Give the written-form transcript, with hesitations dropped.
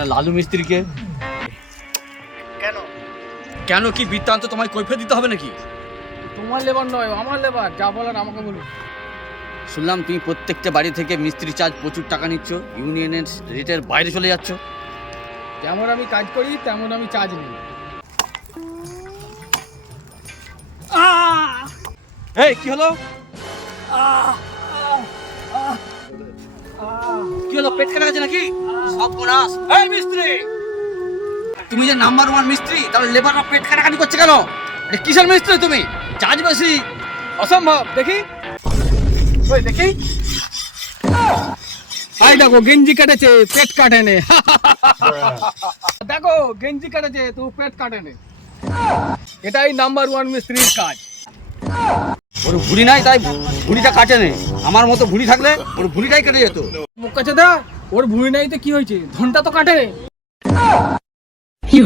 এখানে লালু মিস্ত্রিকে। কেন? কেন কি বৃত্তান্ত তোমায় কৈফিয়ত দিতে হবে নাকি? তোমার লেবার নয়, আমার লেবার, যা বলার আমাকে বলুন। শুনলাম তুমি প্রত্যেকটা বাড়ি থেকে মিস্ত্রি চার্জ প্রচুর টাকা নিচ্ছ, ইউনিয়নের রেটের বাইরে চলে যাচ্ছ। যেমন আমি কাজ করি তেমন আমি চার্জ নিই। এই কি হলো? কি হলো, পেট কাটা গেছে নাকি? সব বোনাস। এই মিস্ত্রি, তুমি যে নাম্বার 1 মিস্ত্রি, তাহলে লেবাররা পেট কাটাকাটি করছে কেন? এটা কিসের মিস্ত্রি তুমি? চার্জ বেশি। অসম্ভব। দেখি, ওই দেখি, আই দেখো গেঞ্জি কেটেছে, পেট কাটেনে। দেখো গেঞ্জি কেটেছে, তো পেট কাটেনে। এটাই নাম্বার 1 মিস্ত্রির কাজ। ওর ভুড়ি নাই তাই ভুড়িটা কাটে নে। আমার মতো ভুড়ি থাকলে ওর ভুড়িটাই কেটে যেত। মুখ কাছে দা, ওর ভুঁড়ি নাই তো কি হয়েছে, ধনটা তো কাটে। কি